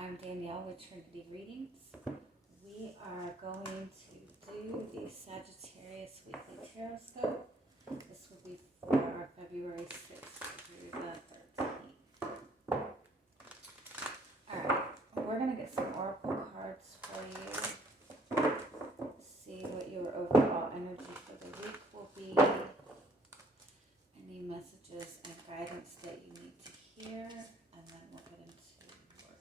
I'm Danielle with Trinity Readings. We are going to do the Sagittarius Weekly Tarotscope. This will be for February 6th through the 13th. Alright, we're going to get some oracle cards for you. See what your overall energy for the week will be. Any messages and guidance that you need to hear. And then we'll get into your tarot.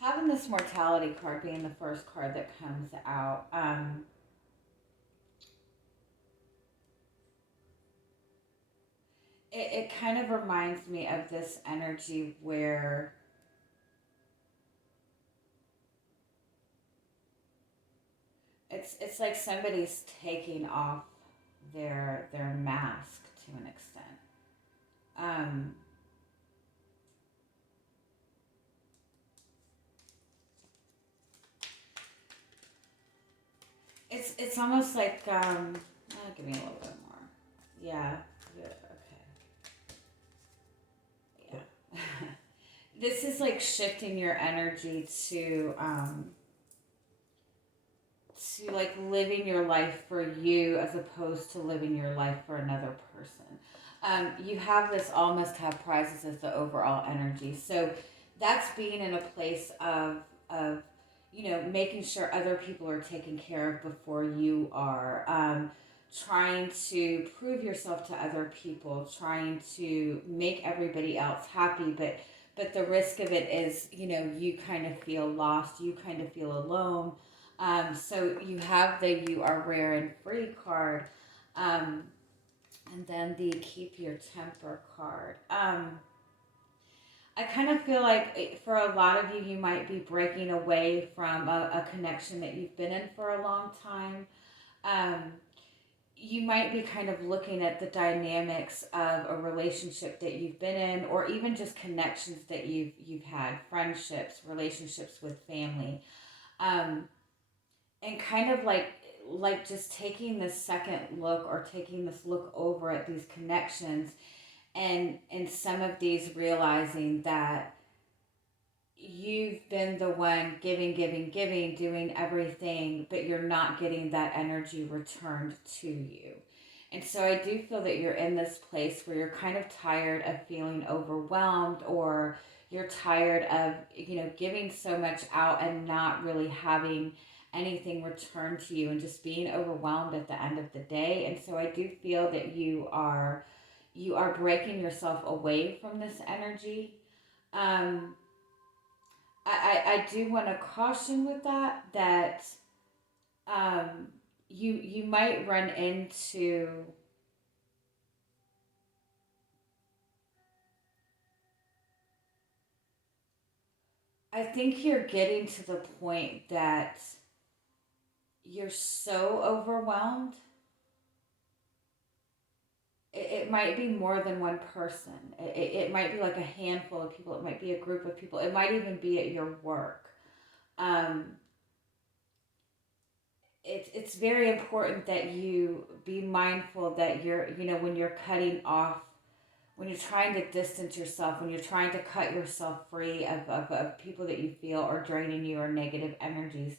Having this mortality card being the first card that comes out, it kind of reminds me of this energy where it's like somebody's taking off their mask to an extent. It's almost like give me a little bit more. Yeah. Okay. Yeah. This is like shifting your energy to like living your life for you as opposed to living your life for another person. You have this almost have prizes as the overall energy. So that's being in a place of making sure other people are taken care of before you are. Trying to prove yourself to other people, trying to make everybody else happy, but the risk of it is, you kind of feel lost, you kind of feel alone. So you have the You Are Rare and Free card, and then the Keep Your Temper card. I kind of feel like for a lot of you, you might be breaking away from a connection that you've been in for a long time. You might be kind of looking at the dynamics of a relationship that you've been in, or even just connections that you've had, friendships, relationships with family, and kind of like just taking this second look or taking this look over at these connections, and some of these realizing that you've been the one giving, doing everything, but you're not getting that energy returned to you. And so I do feel that you're in this place where you're kind of tired of feeling overwhelmed, or you're tired of, giving so much out and not really having anything returned to you and just being overwhelmed at the end of the day. And so I do feel that you are breaking yourself away from this energy. I do want to caution with that you might run into I think you're getting to the point that you're so overwhelmed. It might be more than one person. It might be like a handful of people. It might be a group of people. It might even be at your work. Um, it's very important that you be mindful that when you're cutting off, when you're trying to distance yourself, when you're trying to cut yourself free of people that you feel are draining you or negative energies,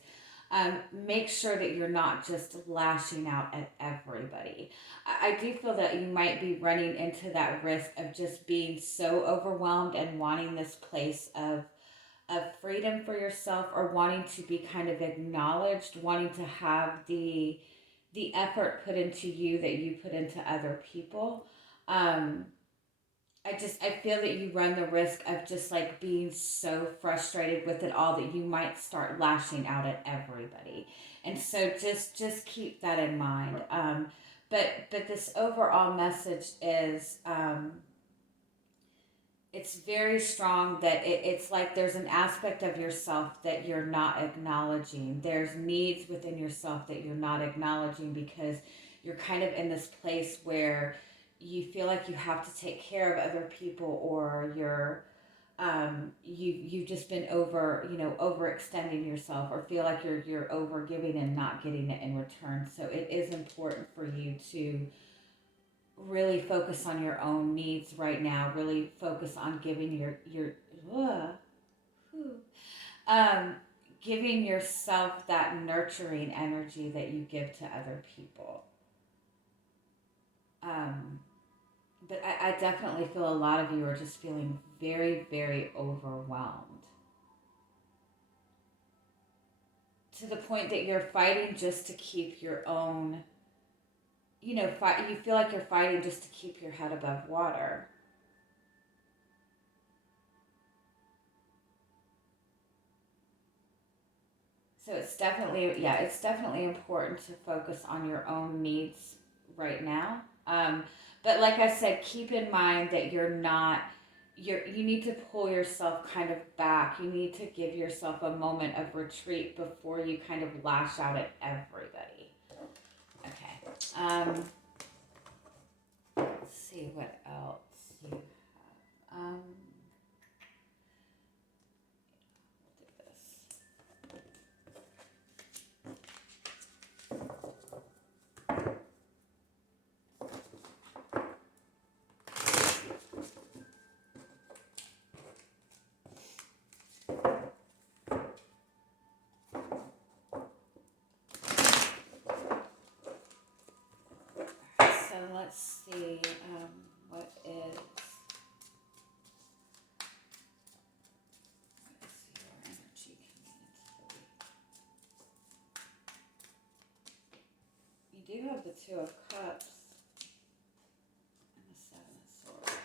make sure that you're not just lashing out at everybody. I do feel that you might be running into that risk of just being so overwhelmed and wanting this place of freedom for yourself, or wanting to be kind of acknowledged, wanting to have the effort put into you that you put into other people. I feel that you run the risk of just like being so frustrated with it all that you might start lashing out at everybody. And so just keep that in mind. But this overall message is it's very strong that it's like there's an aspect of yourself that you're not acknowledging. There's needs within yourself that you're not acknowledging because you're kind of in this place where you feel like you have to take care of other people, or you've just been overextending yourself, or feel like you're over giving and not getting it in return. So it is important for you to really focus on your own needs right now. Really focus on giving uh, whew, um, giving yourself that nurturing energy that you give to other people. Um, but I definitely feel a lot of you are just feeling very, very overwhelmed, to the point that you're fighting just to keep your own, you feel like you're fighting just to keep your head above water. So it's definitely important to focus on your own needs right now. But like I said, keep in mind that you need to pull yourself kind of back. You need to give yourself a moment of retreat before you kind of lash out at everybody. Okay. Let's see what else you have. We'll do this. So let's see, what is your energy coming into the week? You do have the Two of Cups and the Seven of Swords.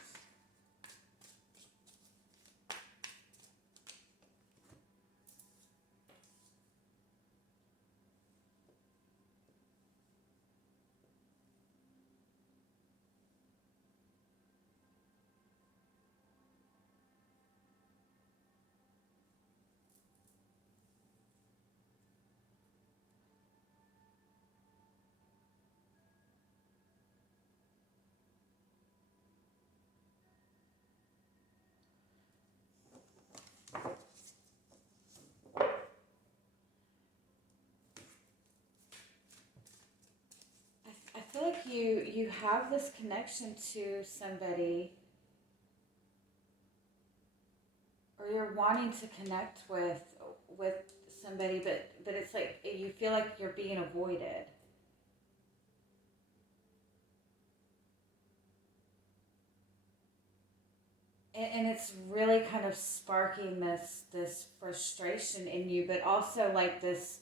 I feel like you have this connection to somebody, or you're wanting to connect with somebody, but it's like you feel like you're being avoided. And it's really kind of sparking this frustration in you, but also like this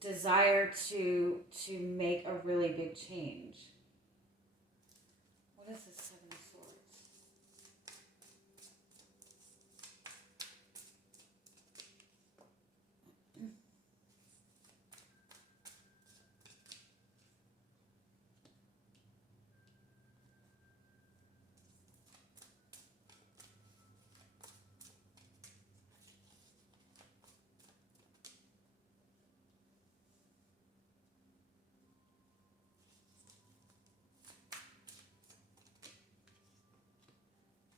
desire to make a really big change. What is this Seven of Swords?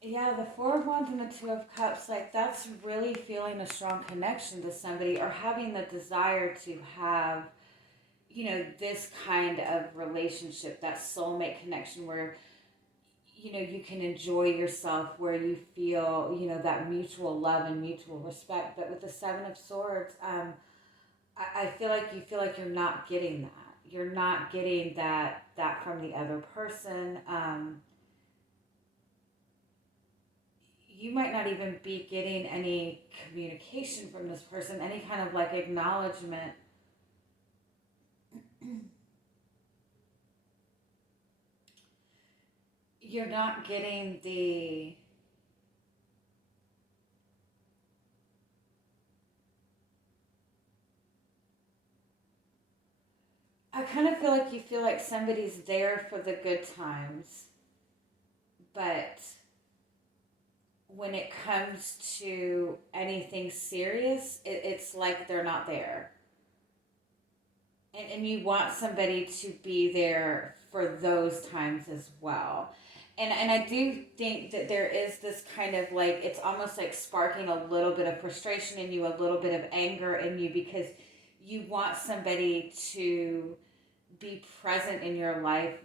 Yeah, the Four of Wands and the Two of Cups, like that's really feeling a strong connection to somebody, or having the desire to have, this kind of relationship, that soulmate connection where, you can enjoy yourself, where you feel, that mutual love and mutual respect. But with the Seven of Swords, I feel like you feel like you're not getting that. You're not getting that from the other person. You might not even be getting any communication from this person, any kind of like acknowledgement. You're not getting the. I kind of feel like somebody's there for the good times, but when it comes to anything serious, it's like they're not there. and you want somebody to be there for those times as well. And I do think that there is this kind of like, it's almost like sparking a little bit of frustration in you, a little bit of anger in you, because you want somebody to be present in your life,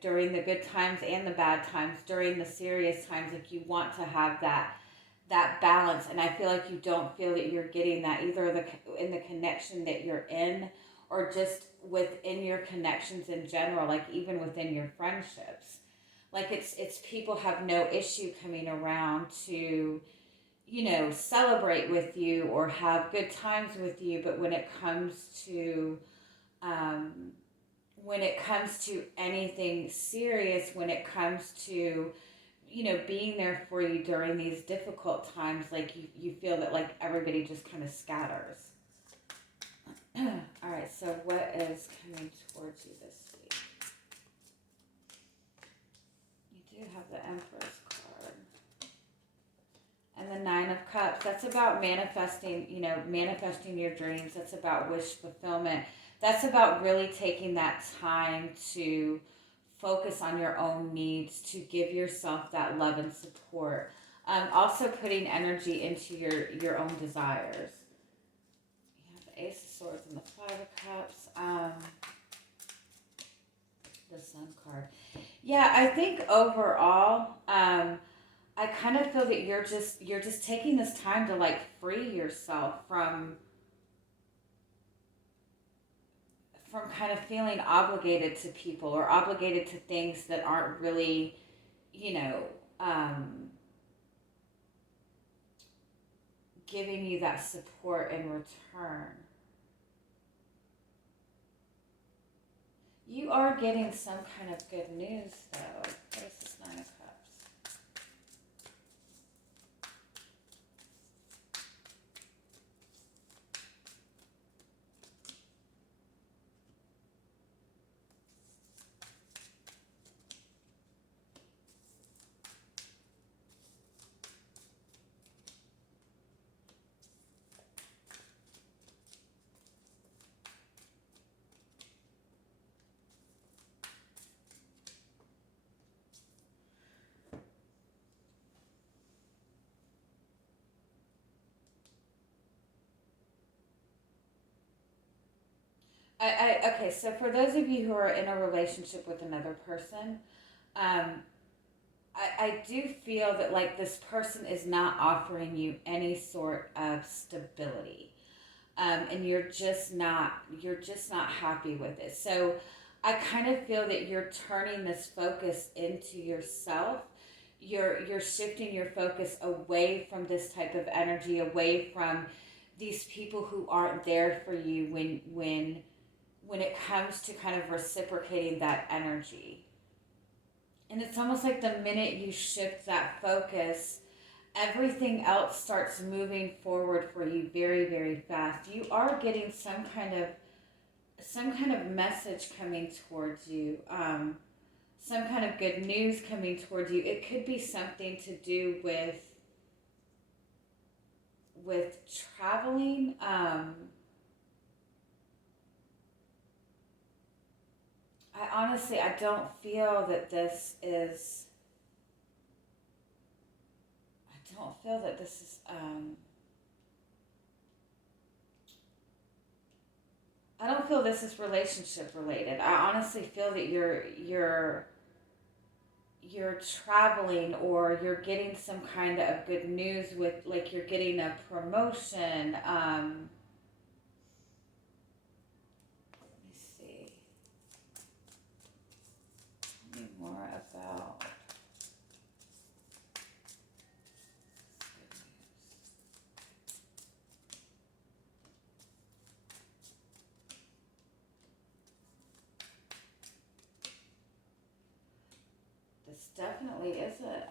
during the good times and the bad times, during the serious times. Like, you want to have that balance, and I feel like you don't feel that you're getting that, either in the connection that you're in, or just within your connections in general, like even within your friendships. Like, it's people have no issue coming around to, celebrate with you or have good times with you, but um, when it comes to anything serious, when it comes to, being there for you during these difficult times, like, you feel that, like, everybody just kind of scatters. All right, so what is coming towards you this week? You do have the Empress card. And the Nine of Cups. That's about manifesting, manifesting your dreams. That's about wish fulfillment. That's about really taking that time to focus on your own needs, to give yourself that love and support. Also putting energy into your own desires. You have the Ace of Swords and the Five of Cups. The Sun card. Yeah, I think overall, I kind of feel that you're just taking this time to, like, free yourself from kind of feeling obligated to people or obligated to things that aren't really, you know, um, giving you that support in return. You are getting some kind of good news, though. What is this Nine of Cups? Okay, so for those of you who are in a relationship with another person, um, I do feel that, like, this person is not offering you any sort of stability, and you're just not happy with it. So I kind of feel that you're turning this focus into yourself. You're shifting your focus away from this type of energy, away from these people who aren't there for you when it comes to kind of reciprocating that energy. And it's almost like the minute you shift that focus, everything else starts moving forward for you very, very fast. You are getting some kind of message coming towards you, some kind of good news coming towards you. It could be something to do with traveling. I don't feel that this is. I don't feel that this is. I don't feel this is relationship related. I honestly feel that you're traveling, or you're getting some kind of good news with, like, you're getting a promotion. Let me see. Tell me more about good news. This definitely is it.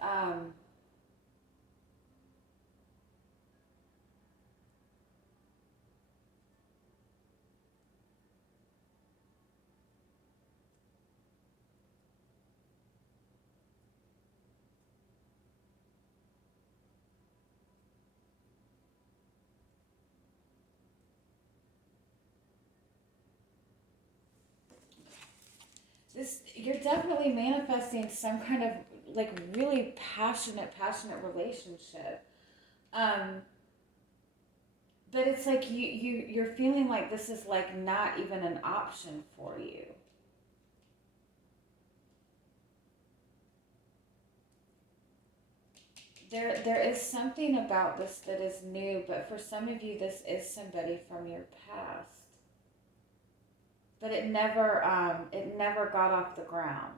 you're definitely manifesting some kind of like really passionate relationship. Um, but it's like you're feeling like this is like not even an option for you. There is something about this that is new, but for some of you this is somebody from your past. But it never got off the ground.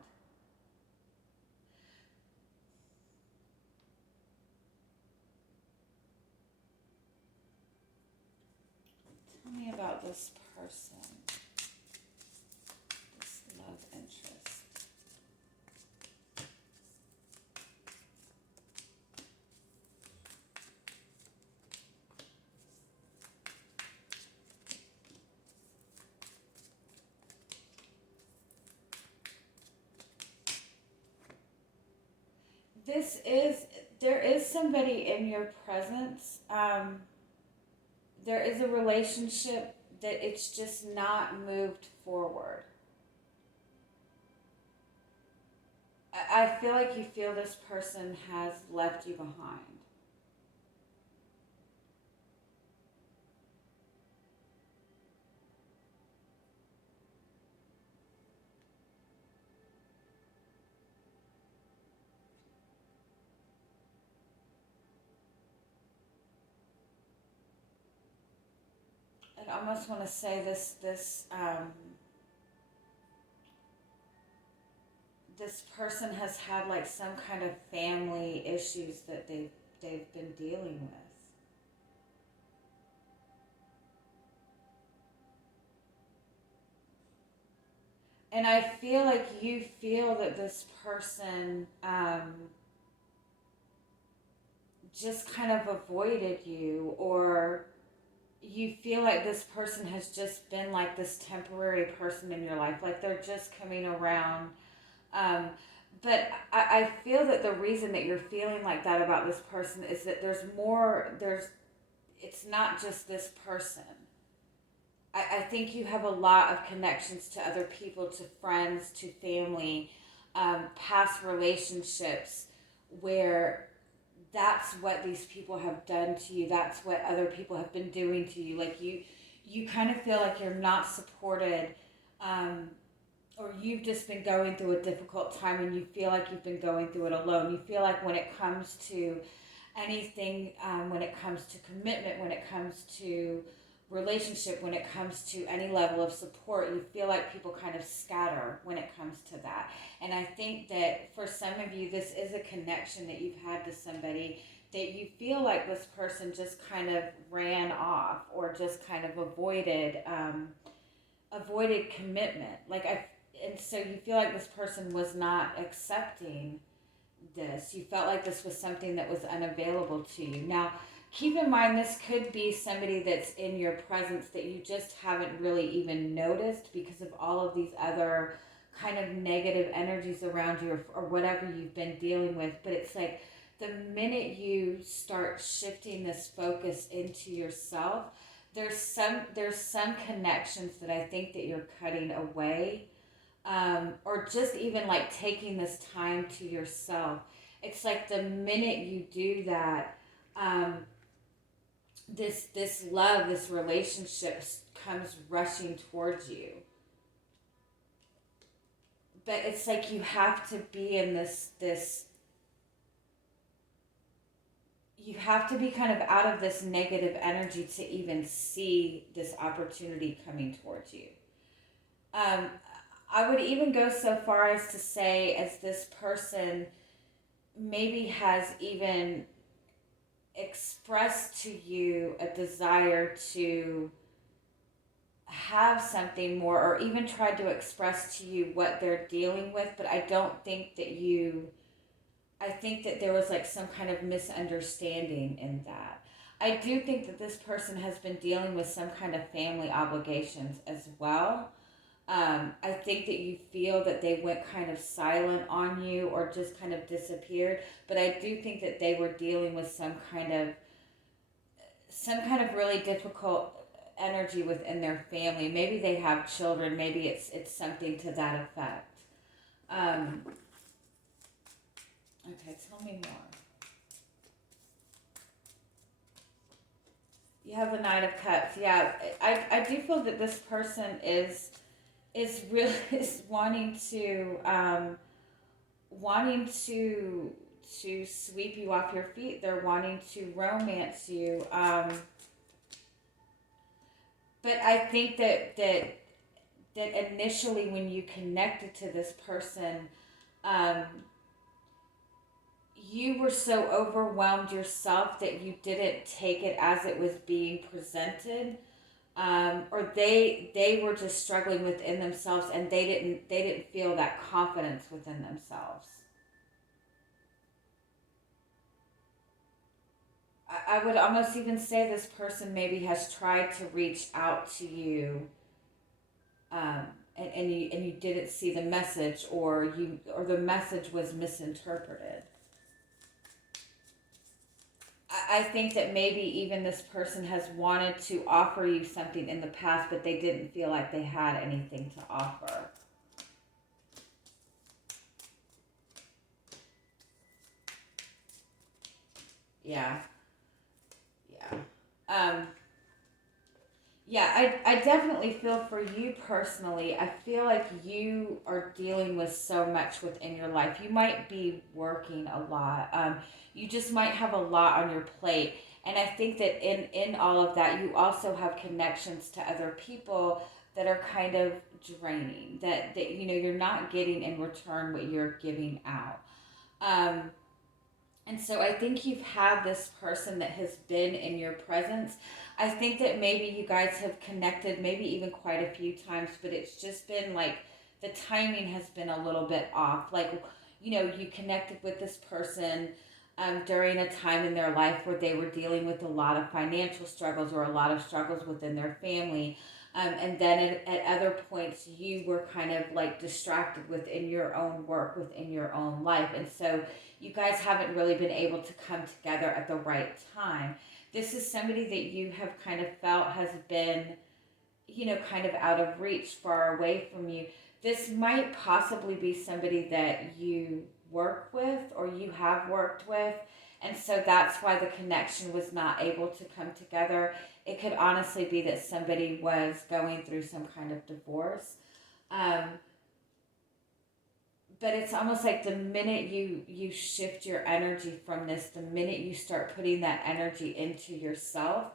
Tell me about this person, this love interest. This is There is somebody in your presence. There is a relationship that it's just not moved forward. I feel like you feel this person has left you behind. I almost want to say this person has had like some kind of family issues that they've been dealing with. And I feel like you feel that this person just kind of avoided you, or you feel like this person has just been like this temporary person in your life, like they're just coming around. Um, but I feel that the reason that you're feeling like that about this person is that it's not just this person. I think you have a lot of connections to other people, to friends, to family, past relationships where that's what these people have done to you. That's what other people have been doing to you. Like you kind of feel like you're not supported, um, or you've just been going through a difficult time and you feel like you've been going through it alone. You feel like when it comes to anything, when it comes to commitment, when it comes to relationship, when it comes to any level of support, you feel like people kind of scatter when it comes to that. And I think that for some of you, this is a connection that you've had to somebody that you feel like this person just kind of ran off or just kind of avoided commitment. And so you feel like this person was not accepting this. You felt like this was something that was unavailable to you. Now, keep in mind, this could be somebody that's in your presence that you just haven't really even noticed because of all of these other kind of negative energies around you, or whatever you've been dealing with. But it's like the minute you start shifting this focus into yourself, there's some connections that I think that you're cutting away, or just even like taking this time to yourself. It's like the minute you do that, this love, this relationship comes rushing towards you. But it's like you have to be in this you have to be kind of out of this negative energy to even see this opportunity coming towards you. Um, I would even go so far as to say, as this person maybe has even expressed to you a desire to have something more, or even tried to express to you what they're dealing with, but I think that there was like some kind of misunderstanding in that. I do think that this person has been dealing with some kind of family obligations as well. I think that you feel that they went kind of silent on you or just kind of disappeared, but I do think that they were dealing with some kind of really difficult energy within their family. Maybe they have children. Maybe it's something to that effect. Okay, tell me more. You have the Knight of Cups. Yeah, I do feel that this person is really is wanting to sweep you off your feet. They're wanting to romance you. But I think that initially when you connected to this person, um, you were so overwhelmed yourself that you didn't take it as it was being presented, or they were just struggling within themselves, and they didn't feel that confidence within themselves. I would almost even say this person maybe has tried to reach out to you, um, and you didn't see the message, or the message was misinterpreted. I think that maybe even this person has wanted to offer you something in the past, but they didn't feel like they had anything to offer. Yeah, yeah. Um, yeah, I definitely feel for you personally. I feel like you are dealing with so much within your life. You might be working a lot. You just might have a lot on your plate. And I think that in all of that, you also have connections to other people that are kind of draining. That you're not getting in return what you're giving out. Um, and so I think you've had this person that has been in your presence. I think that maybe you guys have connected, maybe even quite a few times, but it's just been like the timing has been a little bit off. Like, you connected with this person during a time in their life where they were dealing with a lot of financial struggles or a lot of struggles within their family. And then at other points, you were kind of like distracted within your own work, within your own life. And so you guys haven't really been able to come together at the right time. This is somebody that you have kind of felt has been, kind of out of reach, far away from you. This might possibly be somebody that you work with or you have worked with. And so that's why the connection was not able to come together. It could honestly be that somebody was going through some kind of divorce. Um, but it's almost like the minute you shift your energy from this, the minute you start putting that energy into yourself,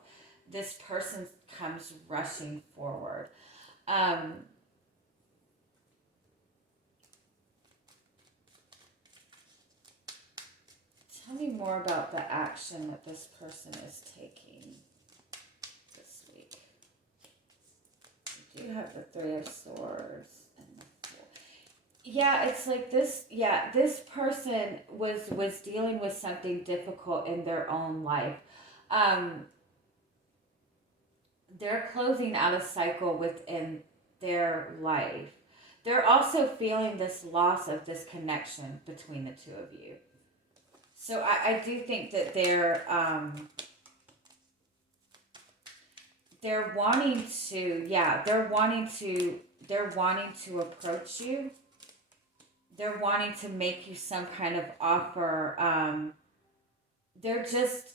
this person comes rushing forward. um, Tell me more about the action that this person is taking this week. You do have the Three of Swords and the Four. Yeah, it's like this. Yeah, this person was dealing with something difficult in their own life. Um, they're closing out a cycle within their life. They're also feeling this loss of this connection between the two of you. So I do think that they're wanting to, yeah, they're wanting to approach you. They're wanting to make you some kind of offer. They're just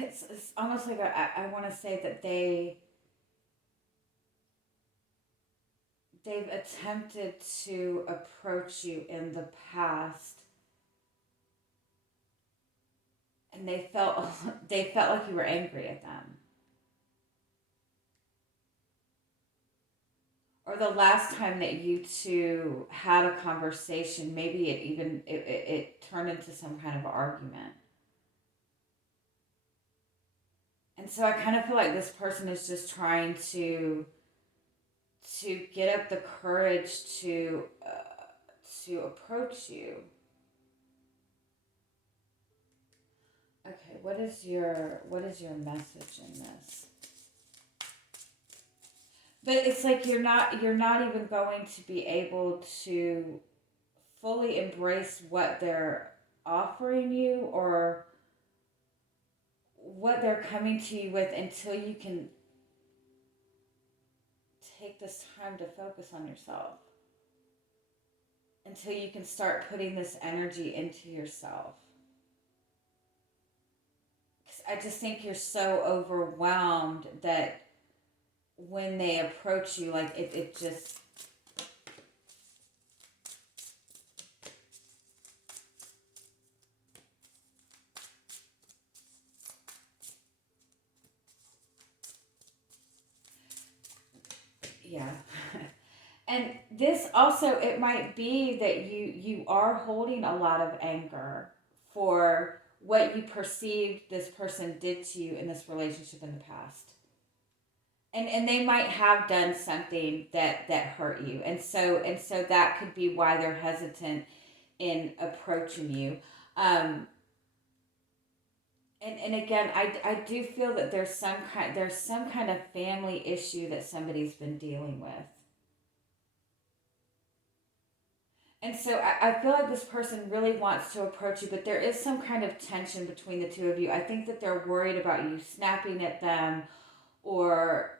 it's almost like I want to say that they've attempted to approach you in the past, and they felt like you were angry at them. Or the last time that you two had a conversation, maybe it turned into some kind of argument. And so I kind of feel like this person is just trying to to get up the courage to approach you. Okay, what is your message in this? But it's like you're not even going to be able to fully embrace what they're offering you or what they're coming to you with until you can take this time to focus on yourself. Until you can start putting this energy into yourself. Because I just think you're so overwhelmed that when they approach you, like it just... Yeah. And this also, it might be that you are holding a lot of anger for what you perceived this person did to you in this relationship in the past. And they might have done something that hurt you. And so that could be why they're hesitant in approaching you. And again, I do feel that there's some kind of family issue that somebody's been dealing with. And so I feel like this person really wants to approach you, but there is some kind of tension between the two of you. I think that they're worried about you snapping at them, or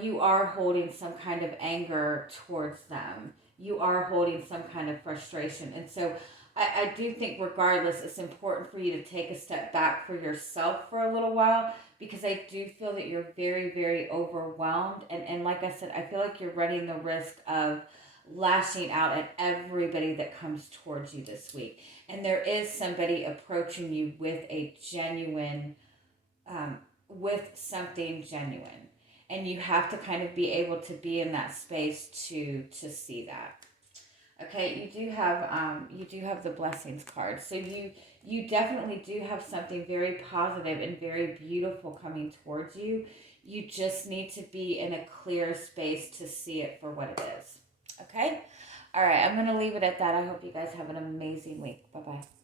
you are holding some kind of anger towards them. You are holding some kind of frustration. And so I do think regardless, it's important for you to take a step back for yourself for a little while, because I do feel that you're very, very overwhelmed. And like I said, I feel like you're running the risk of lashing out at everybody that comes towards you this week. And there is somebody approaching you with a genuine, with something genuine. And you have to kind of be able to be in that space to see that. Okay, you do have the blessings card. So you definitely do have something very positive and very beautiful coming towards you. You just need to be in a clear space to see it for what it is. Okay? All right, I'm going to leave it at that. I hope you guys have an amazing week. Bye-bye.